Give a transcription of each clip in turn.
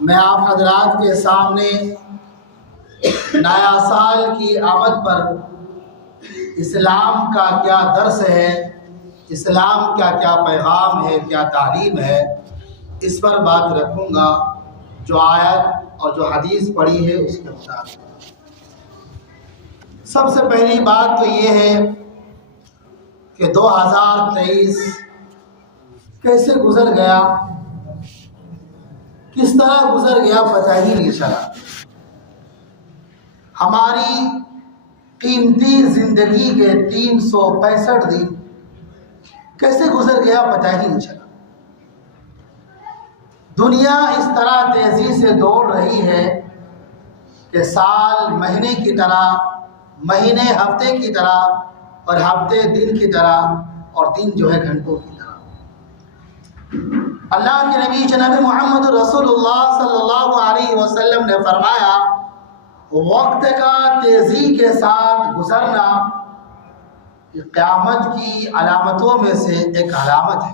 میں آپ حضرات کے سامنے نیا سال کی آمد پر اسلام کا کیا درس ہے، اسلام کا کیا پیغام ہے، کیا تعلیم ہے، اس پر بات رکھوں گا جو آیت اور جو حدیث پڑھی ہے اس کے مطابق۔ سب سے پہلی بات تو یہ ہے کہ 2023 کیسے گزر گیا، کس طرح گزر گیا پتہ ہی نہیں چلا۔ ہماری قیمتی زندگی کے 365 دن کیسے گزر گیا پتہ ہی نہیں چلا۔ دنیا اس طرح تیزی سے دوڑ رہی ہے کہ سال مہینے کی طرح، مہینے ہفتے کی طرح، اور ہفتے دن کی طرح، اور دن جو ہے گھنٹوں کی طرح۔ اللہ کے نبی جناب محمد رسول اللہ صلی اللہ علیہ وسلم نے فرمایا، وقت کا تیزی کے ساتھ گزرنا یہ قیامت کی علامتوں میں سے ایک علامت ہے۔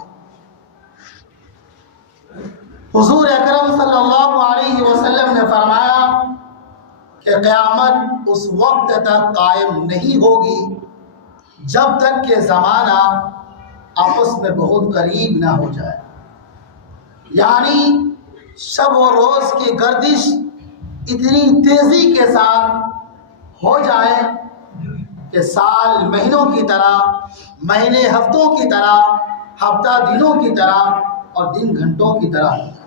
حضور اکرم صلی اللہ علیہ وسلم نے فرمایا کہ قیامت اس وقت تک قائم نہیں ہوگی جب تک کہ زمانہ آپس میں بہت قریب نہ ہو جائے، یعنی شب و روز کی گردش اتنی تیزی کے ساتھ ہو جائے کہ سال مہینوں کی طرح، مہینے ہفتوں کی طرح، ہفتہ دنوں کی طرح، اور دن گھنٹوں کی طرح ہو جائے۔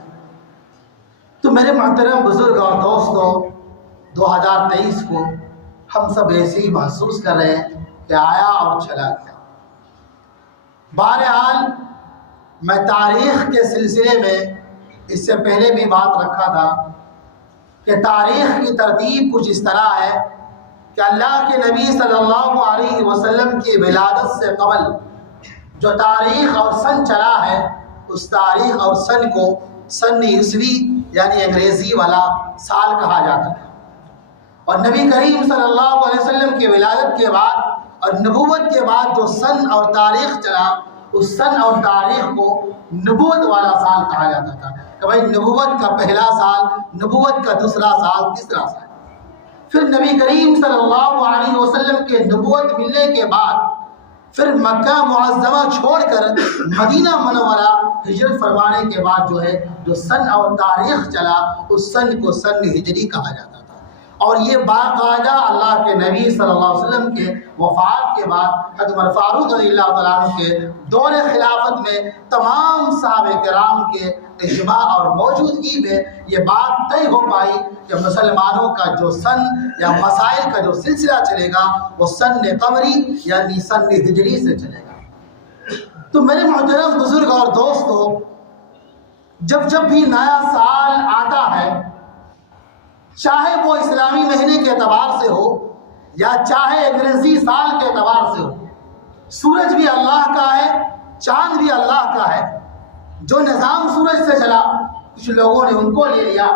تو میرے محترم بزرگ اور دوستو، 2023 کو ہم سب ایسے ہی محسوس کر رہے ہیں کہ آیا اور چلا گیا۔ بہرحال میں تاریخ کے سلسلے میں اس سے پہلے بھی بات رکھا تھا کہ تاریخ کی ترتیب کچھ اس طرح ہے کہ اللہ کے نبی صلی اللہ علیہ وسلم کی ولادت سے قبل جو تاریخ اور سن چلا ہے، اس تاریخ اور سن کو سن عیسوی یعنی انگریزی والا سال کہا جاتا ہے، اور نبی کریم صلی اللہ علیہ وسلم کی ولادت کے بعد اور نبوت کے بعد جو سن اور تاریخ چلا، اس سن اور تاریخ کو نبوت والا سال کہا جاتا تھا کہ بھائی نبوت کا پہلا سال، نبوت کا دوسرا سال، تیسرا سال۔ پھر نبی کریم صلی اللہ علیہ وسلم کے نبوت ملنے کے بعد پھر مکہ معظمہ چھوڑ کر مدینہ منورہ ہجرت فرمانے کے بعد جو سن اور تاریخ چلا، اس سن کو سن ہجری کہا جاتا تھا۔ اور یہ باقاعدہ اللہ کے نبی صلی اللہ علیہ وسلم کے وفات کے بعد حضرت عمر فاروق رضی اللہ تعالیٰ عنہ کے دور خلافت میں تمام صحابہ کرام کے اجماع اور موجودگی میں یہ بات طے ہو پائی کہ مسلمانوں کا جو سن یا مسائل کا جو سلسلہ چلے گا وہ سن قمری یعنی سن ہجری سے چلے گا۔ تو میرے محترم بزرگ اور دوستو، جب بھی نیا سال آتا ہے، چاہے وہ اسلامی مہینے کے اعتبار سے ہو یا چاہے انگریزی سال کے اعتبار سے ہو، سورج بھی اللہ کا ہے، چاند بھی اللہ کا ہے۔ جو نظام سورج سے چلا کچھ لوگوں نے ان کو لے لیا،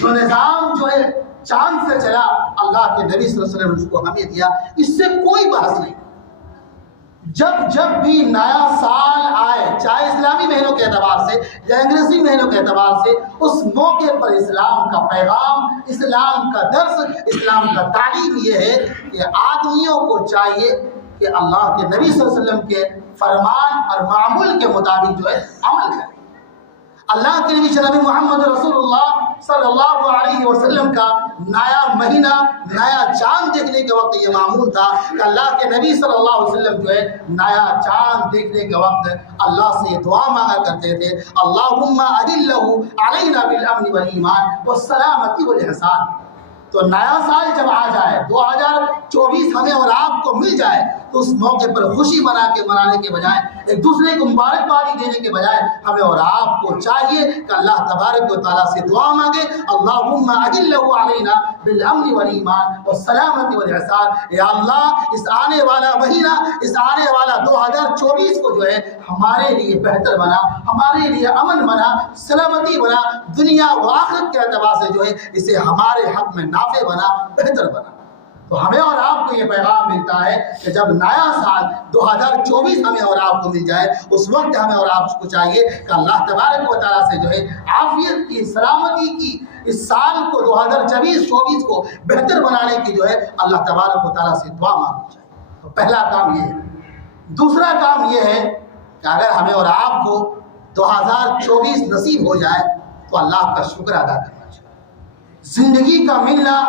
جو نظام چاند سے چلا اللہ کے نبی صلی اللہ علیہ وسلم نے اس کو ہمیں دیا، اس سے کوئی بحث نہیں۔ جب بھی نیا سال آئے، چاہے اسلامی مہینوں کے اعتبار سے یا انگریزی مہینوں کے اعتبار سے، اس موقع پر اسلام کا پیغام، اسلام کا درس، اسلام کا تعلیم یہ ہے کہ آدمیوں کو چاہیے کہ اللہ کے نبی صلی اللہ علیہ وسلم کے فرمان اور معمول کے مطابق عمل کریں۔ اللہ کے نبی جناب محمد رسول اللہ صلی اللہ علیہ وسلم کا نیا مہینہ، نیا چاند دیکھنے کے وقت یہ معمول تھا کہ اللہ کے نبی صلی اللہ علیہ وسلم نیا چاند دیکھنے کے وقت اللہ سے دعا مانگا کرتے تھے، اللہم اہلہ علینا بالامن والایمان والسلامتی والاحسان۔ تو نیا سال جب آ جائے، 2024 ہمیں اور آپ کو مل جائے، تو اس موقع پر خوشی منانے کے بجائے، ایک دوسرے کو مبارکبادی دینے کے بجائے، ہمیں اور آپ کو چاہیے کہ اللہ تبارک و تعالیٰ سے دعا مانگے، اللہم اہلہ علینا بالامن والایمان والسلامتی والاحسان۔ یا اللہ، اس آنے والا مہینہ، اس آنے والا 2024 کو ہمارے لیے بہتر بنا، ہمارے لیے امن بنا، سلامتی بنا، دنیا و آخرت کے اعتبار سے اسے ہمارے حق میں نافع بنا، بہتر بنا۔ تو ہمیں اور آپ کو یہ پیغام ملتا ہے کہ جب نیا سال 2024 ہمیں اور آپ کو مل جائے، اس وقت ہمیں اور آپ کو چاہیے کہ اللہ تبارک و تعالیٰ سے جو ہے عافیت کی، سلامتی کی، اس سال کو 2024 کو بہتر بنانے کی جو ہے اللہ تبارک و تعالیٰ سے دعا مانگنی چاہیے۔ تو پہلا کام یہ ہے۔ دوسرا کام یہ ہے کہ اگر ہمیں اور آپ کو 2024 نصیب ہو جائے تو اللہ کا شکر ادا کرنا چاہیے۔ زندگی کا ملنا،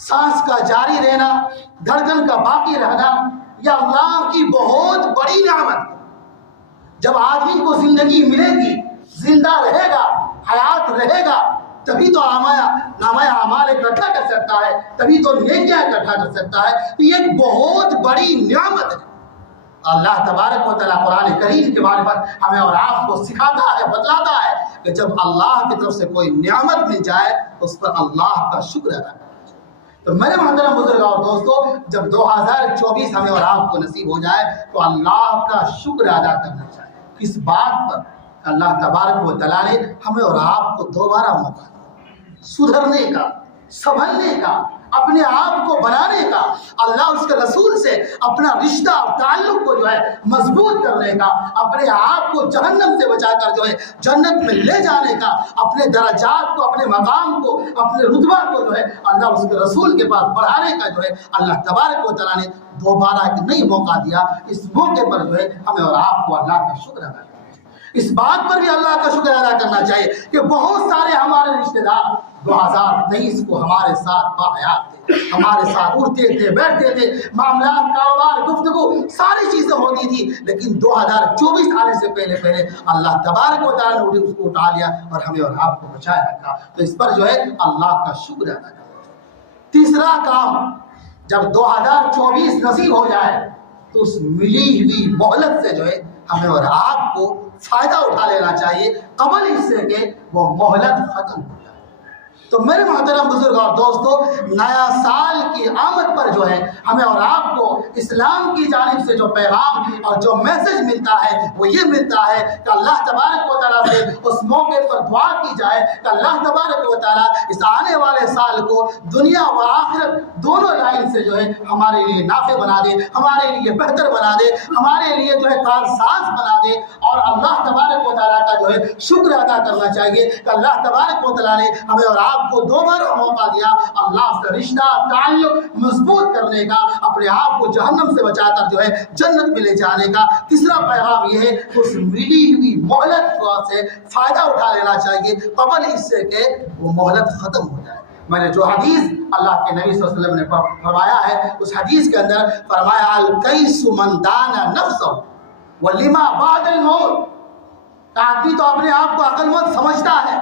سانس کا جاری رہنا، دھڑکن کا باقی رہنا، یہ اللہ کی بہت بڑی نعمت ہے۔ جب آدمی کو زندگی ملے گی، زندہ رہے گا، حیات رہے گا، تبھی تو نامہ اعمال اکٹھا کر سکتا ہے، تبھی تو نیکیاں اکٹھا کر سکتا ہے۔ یہ ایک بہت بڑی نعمت ہے۔ اللہ تبارک و تعالیٰ قرآن کریم کی معرفت ہمیں اور آپ کو سکھاتا ہے، بتلاتا ہے کہ جب اللہ کی طرف سے کوئی نعمت مل جائے تو اس پر اللہ کا شکر ادا کرنا چاہیے۔ تو میرے محترم بزرگ اور دوستو، جب 2024 ہمیں اور آپ کو نصیب ہو جائے تو اللہ کا شکر ادا کرنا چاہیے۔ کس بات پر؟ اللہ تبارک و تعالیٰ نے ہمیں اور آپ کو دوبارہ موقع دیا سدھرنے کا، سنبھلنے کا، اپنے آپ کو بنانے کا، اللہ اس کے رسول سے اپنا رشتہ اور تعلق کو جو ہے مضبوط کرنے کا، اپنے آپ کو جہنم سے بچا کر جو ہے جنت میں لے جانے کا، اپنے درجات کو، اپنے مقام کو، اپنے رتبہ کو جو ہے اللہ اس کے رسول کے پاس بڑھانے کا جو ہے اللہ تبارک و تعالیٰ نے دوبارہ ایک نئی موقع دیا۔ اس موقع پر جو ہے ہمیں اور آپ کو اللہ کا شکر ادا کرنا چاہیے۔ اس بات پر بھی اللہ کا شکر ادا کرنا چاہیے کہ بہت سارے ہمارے رشتہ دار 2023 کو ہمارے ساتھ باحیات تھے، ہمارے ساتھ اٹھتے تھے، بیٹھتے تھے، معاملات، کاروبار، گفتگو، ساری چیزیں ہوتی تھی، لیکن 2024 آنے سے پہلے اللہ تبارک و تعالیٰ نے اس کو اٹھا لیا اور ہمیں اور آپ کو بچائے رکھا۔ تو اس پر جو ہے اللہ کا شکر ادا کرنا۔ تیسرا کام، جب 2024 نصیب ہو جائے تو اس ملی ہوئی مہلت سے جو ہے ہمیں اور آپ کو فائدہ اٹھا لینا چاہیے قبل اس سے کہ وہ مہلت ختم ہو جائے۔ تو میرے محترم بزرگ اور دوستو، نیا سال کی آمد پر جو ہے ہمیں اور آپ کو اسلام کی جانب سے جو پیغام اور جو میسج ملتا ہے وہ یہ ملتا ہے کہ اللہ تبارک و تعالیٰ سے اس موقع پر دعا کی جائے کہ اللہ تبارک و تعالیٰ اس آنے والے سال کو دنیا و آخرت دونوں لائن سے جو ہے ہمارے لیے نافع بنا دے، ہمارے لیے بہتر بنا دے، ہمارے لیے جو ہے کارساز بنا دے، اور اللہ تبارک و تعالیٰ کا جو ہے شکر ادا کرنا چاہیے کہ اللہ تبارک و تعالیٰ نے ہمیں اور آپ کو دوبارہ موقع دیا اللہ سے رشتہ تعلق مضبوط کرنے کا، اپنے آپ کو جہنم سے بچا کر جو ہے جنت میں لے جانے کا۔ تیسرا پیغام یہ ہے کہ اس ملی ہوئی مہلت سے فائدہ اٹھا لینا چاہیے قبل اس سے کہ وہ مہلت ختم ہو جائے۔ میں نے جو حدیث اللہ کے نبی صلی اللہ علیہ وسلم نے فرمایا ہے، اس حدیث کے اندر فرمایا الکیس من دان نفسہ ولما بعد الموت۔ آدمی تو اپنے آپ کو عقل مند سمجھتا ہے،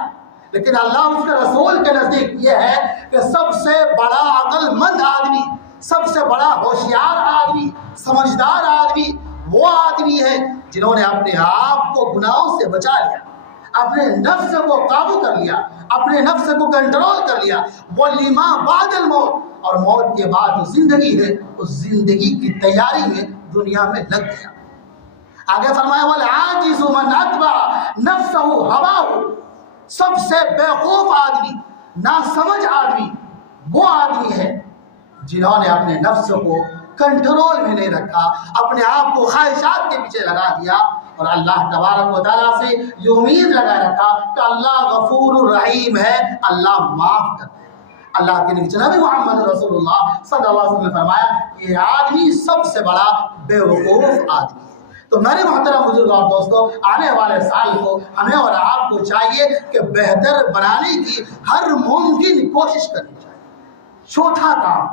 لیکن اللہ اس کے رسول کے نزدیک یہ ہے کہ سب سے بڑا عقل مند آدمی، سب سے بڑا ہوشیار آدمی، سمجھدار آدمی وہ آدمی ہے جنہوں نے اپنے آپ کو گناہوں سے بچا لیا، اپنے نفس کو قابو کر لیا، اپنے نفس کو کنٹرول کر لیا۔ وہ لما بعد الموت، اور موت کے بعد جو زندگی ہے اس زندگی کی تیاری میں دنیا میں لگ گیا۔ آگے فرمایا والعاجز من اتبع نفسہ ہواہ، سب سے بیوقوف آدمی، ناسمجھ آدمی وہ آدمی ہے جنہوں نے اپنے نفس کو کنٹرول میں نہیں رکھا، اپنے آپ کو خواہشات کے پیچھے لگا دیا، اور اللہ تبارک و تعالیٰ سے یہ امید لگا رکھا کہ اللہ غفور الرحیم ہے، اللہ معاف کرتا ہے۔ اللہ کے نبی جناب محمد رسول اللہ صلی اللہ علیہ وسلم نے فرمایا یہ آدمی سب سے بڑا بیوقوف آدمی ہے۔ تو میرے محترم بزرگ اور دوستو، آنے والے سال کو ہمیں اور آپ کو چاہیے کہ بہتر بنانے کی ہر ممکن کوشش کرنی چاہیے۔ چوتھا کام،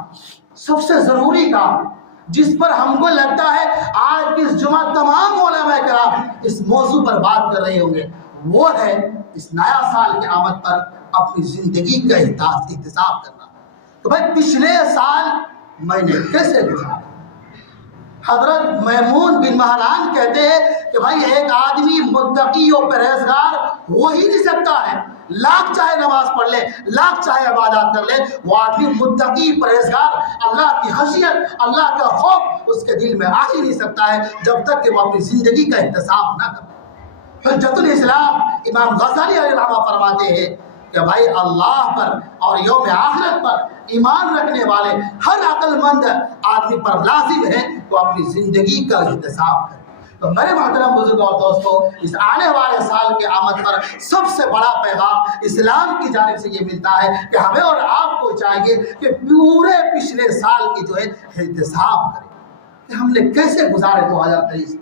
سب سے ضروری کام جس پر ہم کو لگتا ہے آج کی اس جمعہ تمام علماء کرام اس موضوع پر بات کر رہے ہوں گے، وہ ہے اس نیا سال کے آمد پر اپنی زندگی کا احتساب کرنا۔ تو بھائی پچھلے سال میں نے کیسے گزارا؟ حضرت میمون بن مہران کہتے ہیں کہ بھائی ایک آدمی متقی و پرہیزگار ہو ہی نہیں سکتا ہے، لاکھ چاہے نماز پڑھ لے، لاکھ چاہے عبادات کر لے، وہ آدمی متقی پرہیزگار، اللہ کی خشیت، اللہ کا خوف اس کے دل میں آ ہی نہیں سکتا ہے جب تک کہ وہ اپنی زندگی کا احتساب نہ کرے۔ حجت الاسلام امام غزالی علیہ الرحمہ فرماتے ہیں کہ بھائی اللہ پر اور یوم آخرت پر ایمان رکھنے والے ہر عقل مند آدمی پر لازم ہے وہ اپنی زندگی کا احتساب کرے۔ تو میرے محترم بزرگ اور دوستو، اس آنے والے سال کے آمد پر سب سے بڑا پیغام اسلام کی جانب سے یہ ملتا ہے کہ ہمیں اور آپ کو چاہیے کہ پورے پچھلے سال کی جو ہے احتساب کریں کہ ہم نے کیسے گزارے 2023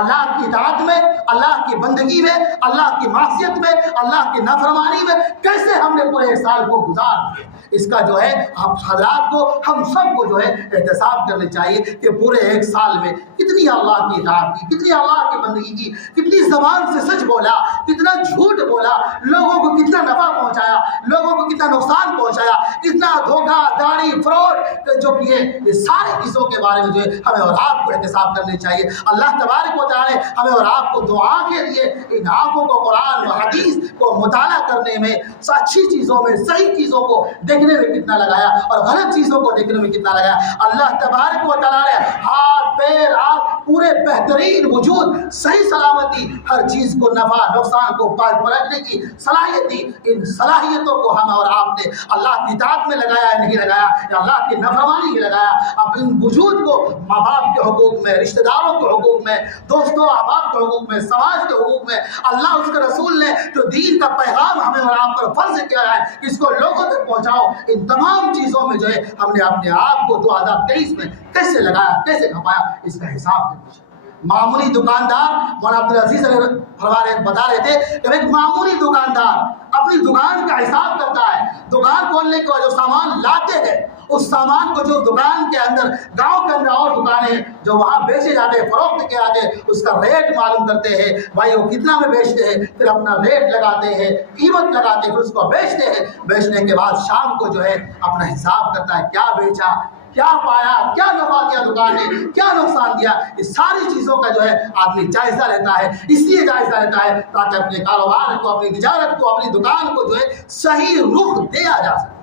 اللہ کی اطاعت میں، اللہ کی بندگی میں، اللہ کی معصیت میں، اللہ کی نافرمانی میں کیسے ہم نے پورے ایک سال کو گزار دیا۔ اس کا جو ہے ہم حضرات کو، ہم سب کو جو ہے احتساب کرنے چاہیے کہ پورے ایک سال میں کتنی اللہ کی اطاعت کی، کتنی اللہ کی بندگی کی، کتنی زبان سے سچ بولا، کتنا جھوٹ بولا، لوگوں کو کتنا نفع پہنچایا، لوگوں کو کتنا نقصان پہنچایا، کتنا دھوکہ داڑی فراڈ جو کیے، یہ ساری چیزوں کے بارے میں جو ہے ہمیں اور آپ کو احتساب کرنے چاہیے۔ اللہ تبارک و تعالی ہمیں اور آپ کو دعا کے لیے ان آنکھوں کو قرآن و حدیث کو مطالعہ کرنے میں، اچھی چیزوں میں، صحیح چیزوں کو دیکھنے میں کتنا لگایا اور غلط چیزوں کو دیکھنے میں کتنا لگایا۔ اللہ تبارک و تعالی نے ہاتھ پیر آنکھ پورے بہترین وجود، صحیح سلامتی، ہر چیز کو نفع نقصان کو پرکھنے کی صلاحیت دی۔ ان صلاحیتوں کو ہم اور آپ نے اللہ کی اطاعت میں لگایا ہے نہیں لگایا، یا اللہ کی نافرمانی میں لگایا۔ اب ان وجود کو ماں باپ کے حقوق میں، رشتہ داروں کے حقوق میں، دوستوں احباب کے حقوق میں، سماج کے حقوق میں، اللہ اس کے رسول نے جو دین کا پیغام ہمیں اور آپ پر فرض کیا ہے اس کو لوگوں تک پہنچاؤ، ان تمام چیزوں میں جو ہے ہم نے اپنے آپ کو 2023 میں کیسے لگایا، کیسے کھپایا، اس کا حساب دینا چاہیے۔ معمولی دکاندار، مولانا عبدالعزیز بتا رہے تھے کہ ایک معمولی دکاندار اپنی دکان کا حساب کرتا ہے، دکان کھولنے کے بعد جو سامان لاتے ہیں اس سامان کو جو دکان کے اندر، گاؤں کے اندر اور دکانیں ہیں جو وہاں بیچے جاتے ہیں، فروخت کیے جاتے ہیں، اس کا ریٹ معلوم کرتے ہیں، بھائی وہ کتنا میں بیچتے ہیں، پھر اپنا ریٹ لگاتے ہیں، قیمت لگاتے ہیں، پھر اس کو بیچتے ہیں، بیچنے کے بعد شام کو جو ہے اپنا حساب کرتا ہے، کیا بیچا، کیا پایا، کیا نفع کیا دکان نے، کیا نقصان دیا۔ اس ساری چیزوں کا جو ہے آدمی جائزہ لیتا ہے، اس لیے جائزہ لیتا ہے تاکہ اپنے کاروبار کو، اپنی تجارت کو، اپنی دکان کو جو ہے صحیح رخ دیا جا سکے۔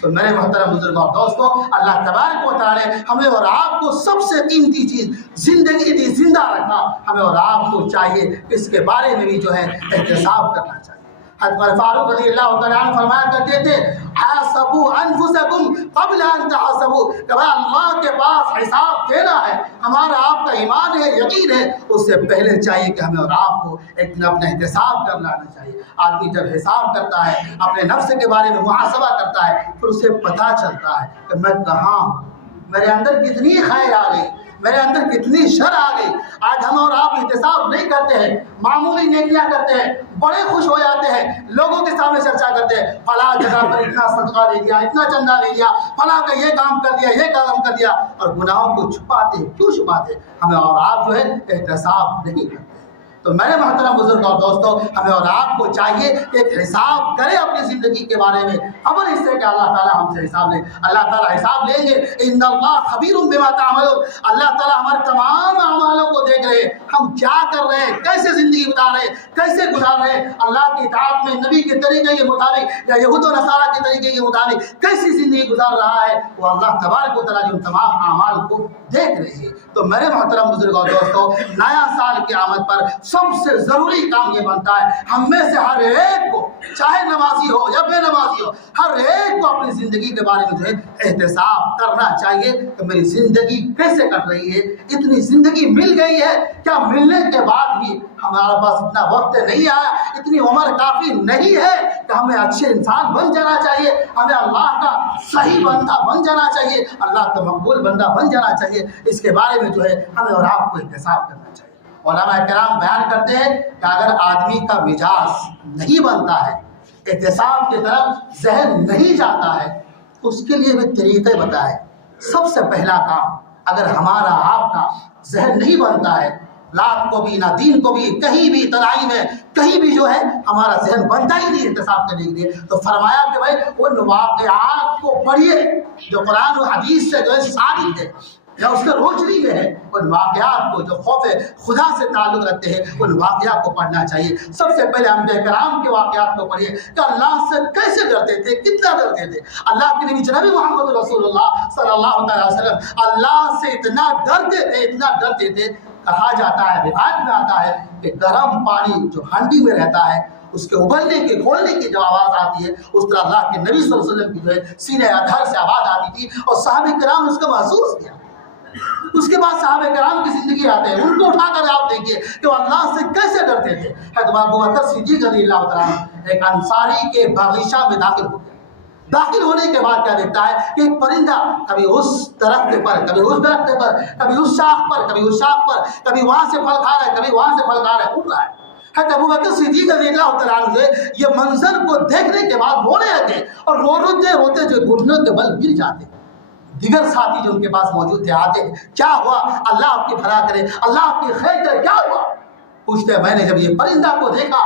تو میرے محترم بزرگوں اور دوستوں، اللہ تبارک و تعالی ہمیں اور آپ کو سب سے قیمتی چیز زندگی دی، زندہ رکھا، ہمیں اور آپ کو چاہیے اس کے بارے میں بھی جو ہے احتساب کرنا چاہیے۔ حضرت فاروق رضی اللہ تعالیٰ عنہ فرمایا کرتے تھے، حاسبوا انفسکم قبل ان تحاسبوا، کہ اللہ کے پاس حساب دینا ہے، ہمارا آپ کا ایمان ہے، یقین ہے، اس سے پہلے چاہیے کہ ہمیں اور آپ کو اپنا احتساب کر لانا چاہیے۔ آدمی جب حساب کرتا ہے، اپنے نفس کے بارے میں محاسبہ کرتا ہے، پھر اسے پتہ چلتا ہے کہ میں کہاں ہوں، میرے اندر کتنی خیر آ گئی، میرے اندر کتنی شر آ گئی۔ آج ہم اور آپ احتساب نہیں کرتے ہیں، معمولی نیکیاں کرتے ہیں، بڑے خوش ہو جاتے ہیں، لوگوں کے سامنے چرچا کرتے ہیں، فلاں جگہ پر اتنا صدقہ دے دیا، اتنا چندہ دے دیا، فلاں کا یہ کام کر دیا، یہ کام کر دیا، اور گناہوں کو چھپاتے ہیں۔ کیوں چھپاتے ہیں؟ ہمیں اور آپ جو ہے احتساب نہیں کرتے۔ تو میرے محترم بزرگ اور دوستوں، ہمیں اور آپ کو چاہیے کہ ایک حساب کریں اپنی زندگی کے بارے میں، خبر اس سے کہ اللہ تعالیٰ ہم سے حساب لیں، اللہ تعالیٰ حساب لیں گے۔ ان اللہ خبیر بما تعملون، اللہ تعالیٰ ہمارے تمام اعمالوں کو دیکھ رہے ہیں، ہم کیا کر رہے ہیں، کیسے زندگی بتا رہے ہیں، کیسے گزار رہے ہیں، اللہ کی اطاعت میں نبی کے طریقے کے مطابق یا یہود و نصارہ کے طریقے کے مطابق کیسی زندگی گزار رہا ہے، وہ اللہ تبارک و تعالیٰ ان تمام اعمال کو دیکھ رہے ہیں۔ تو میرے محترم بزرگ اور دوستوں، نیا سال کی آمد پر سب سے ضروری کام یہ بنتا ہے ہم میں سے ہر ایک کو، چاہے نمازی ہو یا بے نمازی ہو، ہر ایک کو اپنی زندگی کے بارے میں جو ہے احتساب کرنا چاہیے کہ میری زندگی کیسے کٹ رہی ہے، اتنی زندگی مل گئی ہے کیا، ملنے کے بعد بھی ہمارے پاس اتنا وقت نہیں آیا، اتنی عمر کافی نہیں ہے کہ ہمیں اچھے انسان بن جانا چاہیے، ہمیں اللہ کا صحیح بندہ بن جانا چاہیے، اللہ کا مقبول بندہ بن جانا چاہیے۔ اس کے بارے میں جو ہے ہمیں اور آپ کو احتساب کرنا چاہیے۔ علماء کرام بیان کرتے ہیں کہ اگر آدمی کا مزاج نہیں بنتا ہے، احتساب کی طرف ذہن نہیں جاتا ہے، اس کے لیے بھی طریقے بتائے۔ سب سے پہلا کام، اگر ہمارا آپ کا ذہن نہیں بنتا ہے، رات کو بھی نہ دین کو بھی، کہیں بھی تنہائی میں کہیں بھی جو ہے ہمارا ذہن بنتا ہی نہیں احتساب کرنے کے لیے، تو فرمایا کہ بھائی ان واقعات کو پڑھیے جو قرآن و حدیث سے جو ہے ثابت ہے یا اس کے روشنی میں ہے، ان واقعات کو جو خوف خدا سے تعلق رکھتے ہیں ان واقعات کو پڑھنا چاہیے۔ سب سے پہلے انبیاء کرام کے واقعات کو پڑھیے کہ اللہ سے کیسے ڈرتے تھے، کتنا ڈرتے تھے۔ اللہ کے نبی جناب محمد رسول اللہ صلی اللہ علیہ وسلم اللہ سے اتنا ڈرتے تھے، اتنا ڈرتے تھے، کہا جاتا ہے، روایت میں آتا ہے کہ گرم پانی جو ہانڈی میں رہتا ہے اس کے ابلنے کے کھولنے کی جو آواز آتی ہے اس طرح اللہ کے نبی صلی اللہ علیہ وسلم کی جو ہے سینے ادھر سے آواز آتی تھی اور صحابہ کرام اس کو محسوس کیا. اس کے بعد صحابہ کرام کی زندگی آتے ہیں, ان کو اٹھا کر آپ دیکھیے کہ وہ اللہ سے کیسے ڈرتے تھے. حضرت ابو بکر صدیق رضی اللہ تعالیٰ ایک انصاری کے باغیچہ میں داخل ہو گیا. داخل ہونے کے بعد کیا دیکھتا ہے کہ ایک پرندہ کبھی اس درخت پر, کبھی اس درخت پر, کبھی اس شاخ پر, کبھی اس شاخ پر, کبھی وہاں سے پھل کھا رہا ہے, کبھی وہاں سے پھل کھا رہا ہے, اڑ رہا ہے. حضرت ابو بکر صدیق رضی اللہ تعالیٰ عنہ سے یہ منظر کو دیکھنے کے بعد رونے لگے اور روتے روتے جو گھٹنوں کے بل گر جاتے. دیگر ساتھی جو ان کے پاس موجود تھے آتے, کیا ہوا, اللہ آپ کی بھلا کرے, اللہ آپ کی خیر کرے, کیا ہوا. پوچھتے میں نے جب یہ پرندہ کو دیکھا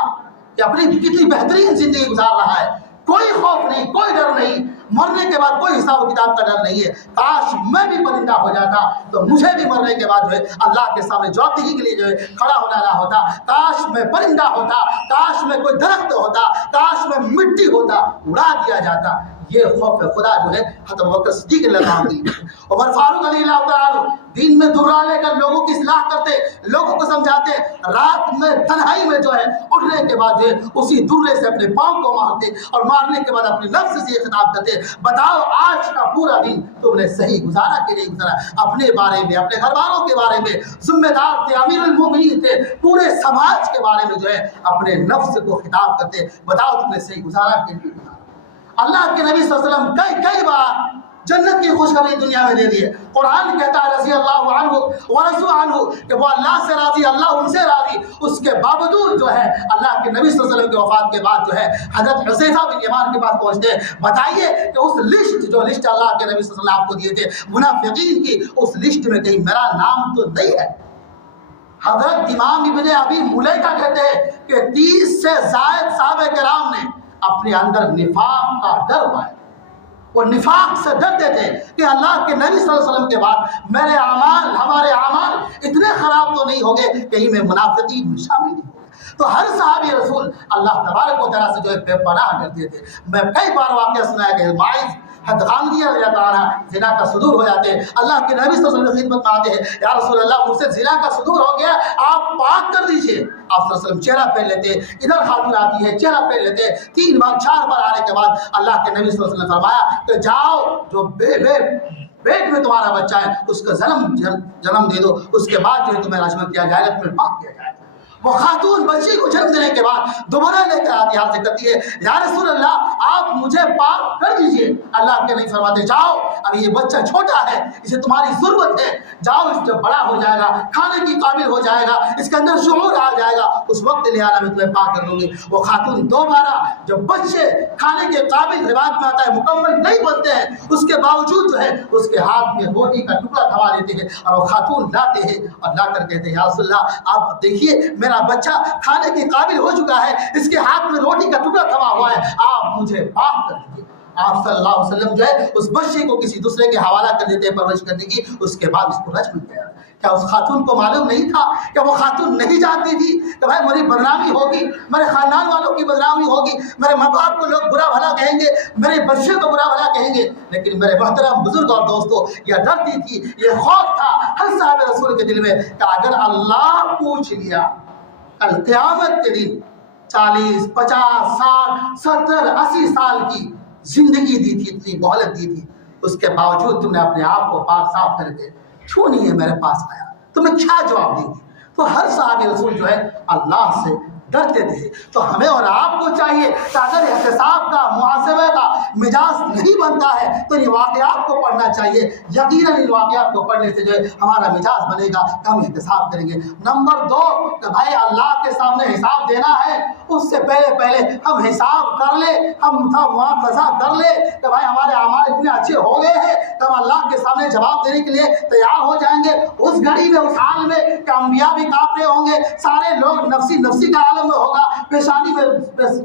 کہ اپنی کتنی بہترین زندگی گزار رہا ہے, کوئی خوف نہیں, کوئی ڈر نہیں, مرنے کے بعد کوئی حساب و کتاب کا ڈر نہیں ہے, کاش میں بھی پرندہ ہو جاتا تو مجھے بھی مرنے کے بعد جو ہے اللہ کے سامنے جوابدہی کے لیے جو ہے کھڑا ہونا نہ ہوتا. کاش میں پرندہ ہوتا, کاش میں کوئی درخت ہوتا, کاش میں مٹی ہوتا, اڑا دیا جاتا. یہ خوف خدا جو ہے حضرت ابوبکر صدیق رضی اللہ عنہ. عمر فاروق رضی اللہ تعالیٰ دین میں درا لے کر لوگوں کی اصلاح کرتے, لوگوں کو سمجھاتے, رات میں تنہائی میں جو ہے اٹھنے کے بعد جو ہے اسی درے سے اپنے پاؤں کو مارتے اور مارنے کے بعد اپنے نفس سے یہ خطاب کرتے, بتاؤ آج کا پورا دن تم نے صحیح گزارا کہ نہیں گزارا. اپنے بارے میں, اپنے گھر والوں کے بارے میں ذمہ دار تھے, امیر المومنین تھے, پورے سماج کے بارے میں جو ہے اپنے نفس کو خطاب کرتے, بتاؤ تم نے صحیح گزارا کہ نہیں گزارا. اللہ کے نبی صلی اللہ علیہ وسلم کئی بار جنت کی خوشخبری دنیا میں دے دی ہے. قرآن کہتا ہے رضی اللہ عنہ ورضوا عنہ کہ وہ اللہ سے راضی, اللہ ان سے راضی. اس کے باوجود جو ہے اللہ کے نبی صلی اللہ علیہ وسلم کی وفات کے بعد جو ہے حضرت حذیفہ بن یمان کے پاس پہنچتے ہیں, بتائیے کہ اس لسٹ جو لسٹ اللہ کے نبی صلی اللہ علیہ وسلم آپ کو دیے تھے منافقین کی, اس لسٹ میں کہیں میرا نام تو نہیں ہے. حضرت امام ابن ابی ملیکہ کہتے ہیں کہ 30 سے زائد صحابہ کرام نے اپنے اندر نفاق کا ڈر پایا. وہ نفاق سے ڈرتے تھے کہ اللہ کے نبی صلی اللہ علیہ وسلم کے بعد میرے اعمال, ہمارے اعمال اتنے خراب تو نہیں ہوگے کہیں میں منافقین میں شامل نہیں ہوں. تو ہر صحابی رسول اللہ تبارک و تعالیٰ سے جو ہے بے پناہ ڈرتے تھے. میں کئی بار واقعہ سنایا کہ ماعز حد غامدیہ رضی اللہ عنہ زنا کا صدور ہو جاتے ہیں, اللہ کے نبی صلی اللہ علیہ وسلم کی خدمت میں آتے ہیں, یا رسول اللہ مجھ سے زنا کا صدور ہو گیا, آپ پاک کر دیجئے. آپ صلی اللہ علیہ وسلم چہرہ پھیر لیتے, ادھر خاتون آتی ہے چہرہ پھیر لیتے, 3 بار 4 بار آنے کے بعد اللہ کے نبی صلی اللہ علیہ وسلم نے فرمایا کہ جاؤ جو پیٹ میں تمہارا بچہ ہے اس کا جنم دے دو, اس کے بعد جو ہے تمہیں رجم کیا جائے گا, تمہیں پاک کیا جائے گا. وہ خاتون بچی کو جنم دینے کے بعد دوبارہ لے کر آتی, ہاتھ سے کہتی ہے یا رسول اللہ آپ مجھے پاک کر دیجئے. اللہ کے نہیں فرماتے جاؤ ابھی یہ بچہ چھوٹا ہے, اسے تمہاری ضرورت ہے, جاؤ اس جب بڑا ہو جائے گا, کھانے کی قابل ہو جائے گا, اس کے اندر شعور آ جائے گا, اس وقت لہٰذا میں تمہیں پاک کر دوں گی. وہ خاتون دوبارہ جب بچے کھانے کے قابل روایت میں آتا ہے مکمل نہیں بنتے ہیں, اس کے باوجود جو ہے اس کے ہاتھ میں روٹی کا ٹکڑا تھما دیتے ہیں اور وہ خاتون لاتے ہیں اور لا کر کہتے ہیں یا رسول اللہ آپ دیکھیے میرا بچہ کھانے کے قابل ہو چکا ہے, اس کے ہاتھ میں روٹی کا ٹکڑا تھما ہوا ہے, آپ مجھے پاک کر دیجیے. آپ صلی اللہ علیہ وسلم جو ہے اس بچے کو کسی دوسرے کے حوالہ کر دیتے ہیں پرورش کرنے کی, اس کے بعد اس کو رجم کیا. کیا اس خاتون کو معلوم نہیں تھا, کیا وہ خاتون نہیں جانتی تھی کہ بھائی میری بدنامی ہوگی, میرے خاندان والوں کی بدنامی ہوگی, میرے ماں باپ کو لوگ برا بھلا کہیں گے, میرے بچے کو برا بھلا کہیں گے. لیکن میرے محترم بزرگ اور دوستو یہ ڈرتی تھی, یہ خوف تھا ہر صاحب رسول کے دل میں کہ اگر اللہ پوچھ لیا کل قیامت کے دن 40 50 60 70 80 سال کی زندگی دی تھی, اتنی مہلت دی تھی, اس کے باوجود تم نے اپنے آپ کو پاک صاف کر کے کیوں نہیں ہے میرے پاس آیا, تمہیں کیا جواب دیں گی. تو ہر صحابی رسول جو ہے اللہ سے ڈرتے تھے. تو ہمیں اور آپ کو چاہیے کہ اگر احتساب کا محاسبہ کا مزاج نہیں بنتا ہے تو ان واقعات کو پڑھنا چاہیے. یقیناً ان واقعات کو پڑھنے سے جو ہے ہمارا مزاج بنے گا کہ ہم احتساب کریں گے. نمبر 2 کہ بھائی اللہ کے سامنے حساب دینا ہے, اس سے پہلے ہم حساب کر لیں, ہم مواخذہ کر لیں کہ بھائی ہمارے اعمال اتنے اچھے ہو گئے ہیں کہ ہم اللہ کے سامنے جواب دینے کے لیے تیار ہو جائیں گے. اس گھڑی میں, اس حال میں کہ انبیاء بھی کانپ رہے ہوں گے, سارے لوگ نفسی کا عالم میں ہوگا, پیشانی میں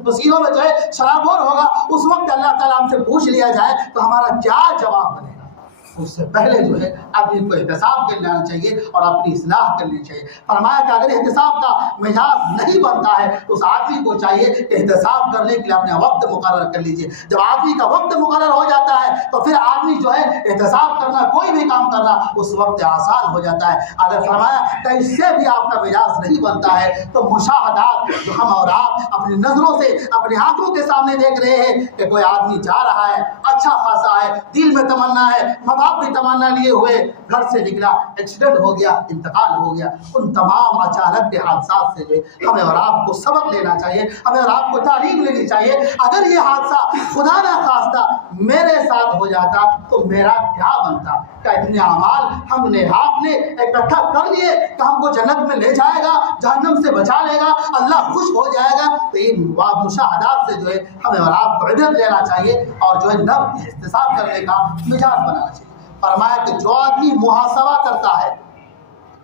پسینوں میں جو ہے شرابور ہوگا, اس وقت اللہ تعالیٰ ہم سے پوچھ لیا جائے تو ہمارا کیا جواب بنے گا. اس سے پہلے جو ہے آدمی کو احتساب کر لینا چاہیے اور اپنی اصلاح کرنی چاہیے۔ فرمایا کہ اگر احتساب کا مزاج نہیں بنتا ہے تو اس آدمی کو چاہیے کہ احتساب کرنے کے لیے اپنا وقت مقرر کر لیجیے۔ جب آدمی کا وقت مقرر ہو جاتا ہے تو پھر آدمی جو ہے احتساب کرنا، کوئی بھی کام کرنا اس وقت آسان ہو جاتا ہے۔ اگر فرمایا کہ اس سے بھی آپ کا مزاج نہیں بنتا ہے تو مشاہدات جو ہم اور آپ اپنی نظروں سے اپنی آنکھوں کے سامنے دیکھ رہے ہیں کہ کوئی آدمی جا رہا ہے، اچھا خاصا ہے، دل میں تمنا ہے، ماں باپ بھی تمنا لیے ہوئے گھر سے نکلا، ایکسیڈنٹ ہو گیا، انتقال ہو گیا، ان تمام اچانک کے حادثات سے جو ہمیں اور آپ کو سبق لینا چاہیے، ہمیں اور آپ کو تعلیم لینی چاہیے۔ اگر یہ حادثہ خدا نہ خواستہ میرے ساتھ ہو جاتا تو میرا کیا بنتا؟ کیا اتنے اعمال ہم نے آپ نے اکٹھا کر لیے کہ ہم کو جنت میں لے جائے گا، جہنم سے بچا لے گا، اللہ خوش ہو جائے گا؟ تو ان مشاہدات سے جو ہے ہمیں اور آپ کو عبرت لینا چاہیے اور جو ہے نفس احتساب کرنے کا مزاج بنانا چاہیے۔ فرمایا کہ جو آدمی محاسبہ کرتا ہے،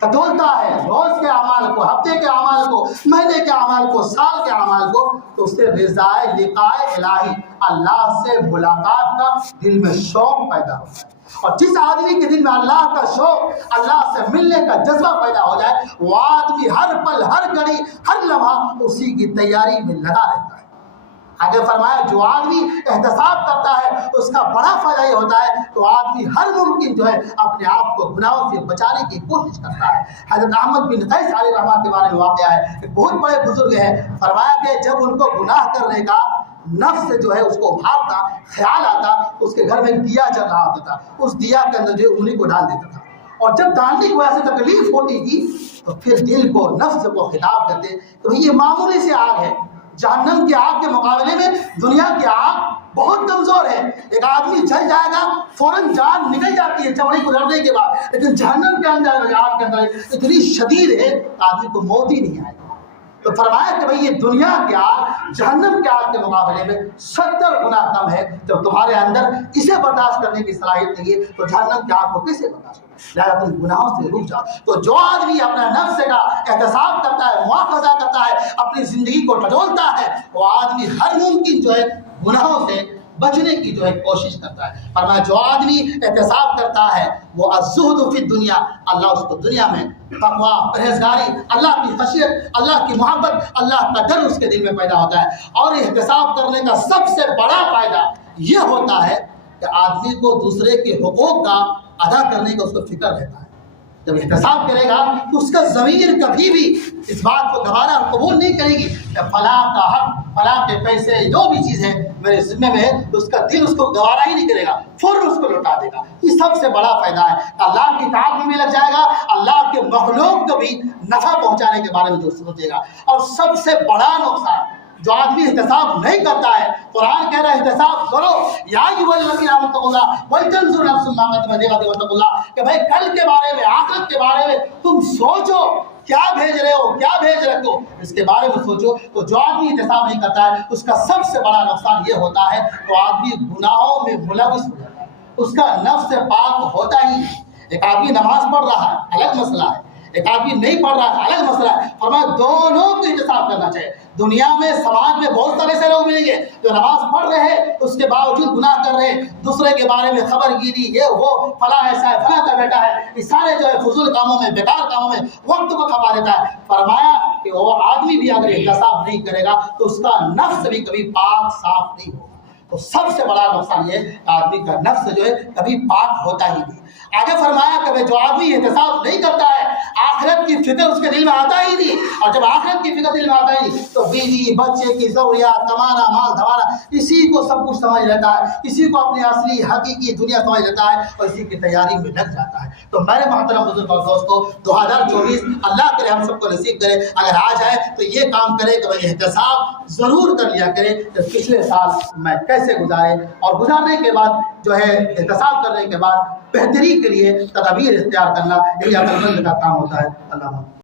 تولتا ہے روز کے اعمال کو، ہفتے کے اعمال کو، مہینے کے اعمال کو، سال کے اعمال کو، تو اس سے رضائے لقائے الہی، اللہ سے ملاقات کا دل میں شوق پیدا ہوتا ہے۔ اور جس آدمی کے دل میں اللہ کا شوق، اللہ سے ملنے کا جذبہ پیدا ہو جائے، وہ آدمی ہر پل، ہر گھڑی، ہر لمحہ اسی کی تیاری میں لگا رہتا ہے۔ آگے فرمایا جو آدمی احتساب کرتا ہے اس کا بڑا فائدہ یہ ہوتا ہے تو آدمی ہر ممکن جو ہے اپنے آپ کو گناہوں سے بچانے کی کوشش کرتا ہے۔ حضرت احمد بن قیس علیہ رحمۃ کے بارے میں واقعہ ہے، ایک بہت بڑے بزرگ ہیں، فرمایا کہ جب ان کو گناہ کرنے کا نفس جو ہے اس کو ابھارتا، خیال آتا، اس کے گھر میں ایک دیا جل رہا ہوتا تھا، اس دیا کے اندر جو انہیں کو ڈال دیتا تھا، اور جب ڈالنے کی وجہ سے تکلیف ہوتی تھی تو پھر دل کو، نفس کو خطاب کرتے تو یہ معمولی سی آگ ہے، جہنم کی آگ کے مقابلے میں دنیا کی آگ بہت کمزور ہے۔ ایک آدمی جل جائے گا فوراً جان نکل جاتی ہے چمڑی کو لڑنے کے بعد، لیکن جہنم کے اندر آگ کے اندر اتنی شدید ہے آدمی کو موت ہی نہیں آئے گی۔ تو فرمایا کہ بھئی یہ دنیا کی آگ جہنم کے آگ کے مقابلے میں 70 گنا کم ہے۔ جب تمہارے اندر اسے برداشت کرنے کی صلاحیت نہیں ہے تو جہنم کی آگ کو کیسے برداشت کریں؟ لہذا تم گناہوں سے رک جاؤ۔ تو جو آدمی اپنا نفس کا احتساب کرتا ہے، مواخذہ کرتا ہے، اپنی زندگی کو ٹٹولتا ہے، وہ آدمی ہر ممکن جو ہے گناہوں سے بچنے کی جو ہے کوشش کرتا ہے۔ فرمایا جو آدمی احتساب کرتا ہے وہ الزہد فی الدنیا، اللہ اس کو دنیا میں تقویٰ، پرہیزگاری، اللہ کی خشیت، اللہ کی محبت، اللہ کا ڈر اس کے دل میں پیدا ہوتا ہے۔ اور احتساب کرنے کا سب سے بڑا فائدہ یہ ہوتا ہے کہ آدمی کو دوسرے کے حقوق کا ادا کرنے کا اس کو فکر رہتا ہے۔ جب احتساب کرے گا تو اس کا ضمیر کبھی بھی اس بات کو دوبارہ قبول نہیں کرے گی کہ فلاں کا حق، فلاں کے پیسے، جو بھی چیز ہے میرے ذمے میں ہے، تو اس کا دل اس کو گوارا ہی نہیں کرے گا، فوراً اس کو لوٹا دے گا۔ یہ سب سے بڑا فائدہ ہے، اللہ کی اطاعت میں بھی لگ جائے گا، اللہ کے مخلوق کو بھی نفع پہنچانے کے بارے میں جو سوچے گا۔ اور سب سے بڑا نقصان جو آدمی احتساب نہیں کرتا ہے، قرآن کہہ رہا ہے احتساب کرو، یا ایھا الذین آمنوا اتقوا اللہ ولتنظر نفس ما قدمت لغد واتقوا اللہ، کہ بھائی کل کے بارے میں، آخرت کے بارے میں تم سوچو، کیا بھیج رہے ہو، کیا بھیج رکھتے ہو، اس کے بارے میں سوچو۔ تو جو آدمی احتساب نہیں کرتا ہے اس کا سب سے بڑا نقصان یہ ہوتا ہے تو آدمی گناہوں میں ملوث ہو جاتا ہے، اس کا نفس پاک ہوتا ہی نہیں۔ ایک آدمی نماز پڑھ رہا ہے، الگ مسئلہ ہے، ایک آدمی نہیں پڑھ رہا ہے، الگ مسئلہ ہے۔ فرمایا دونوں کو احتساب کرنا چاہیے۔ دنیا میں سماج میں بہت سارے ایسے لوگ ملیں گے جو نماز پڑھ رہے ہیں، اس کے باوجود گناہ کر رہے ہیں، دوسرے کے بارے میں خبر گیری، یہ وہ، فلاں ایسا ہے، فلاں کا بیٹا ہے، یہ سارے جو ہے فضول کاموں میں، بیکار کاموں میں وقت کو کھپا دیتا ہے۔ فرمایا کہ وہ آدمی بھی اگر احتساب نہیں کرے گا تو اس کا نفس بھی کبھی پاک صاف نہیں ہوگا۔ تو سب سے بڑا نقصان یہ آدمی کا نفس جو ہے کبھی پاک ہوتا ہی نہیں۔ آگے فرمایا کہ جو آدمی احتساب نہیں کرتا ہے آخرت کی فکر اس کے دل میں آتا ہی نہیں، اور جب آخرت کی فکر دل میں آتا ہی نہیں تو بیوی بچے کی ضروریات، کمانا، مال دھمانا، اسی کو سب کچھ سمجھ لیتا ہے، اسی کو اپنی اصلی حقیقی دنیا سمجھ لیتا ہے اور اسی کی تیاری میں لگ جاتا ہے۔ تو میرے محترم بزرگ اور دوستو، 2024 اللہ کرے ہم سب کو نصیب کرے، اگر آ جائے تو یہ کام کرے کہ بھائی احتساب ضرور کر لیا کرے کہ پچھلے سال میں کیسے گزارے، اور گزارنے کے بعد جو ہے احتساب کرنے کے بعد بہتری کے لیے تدابیر اختیار کرنا، یہی عقل مند کا کام ہوتا ہے۔ اللہ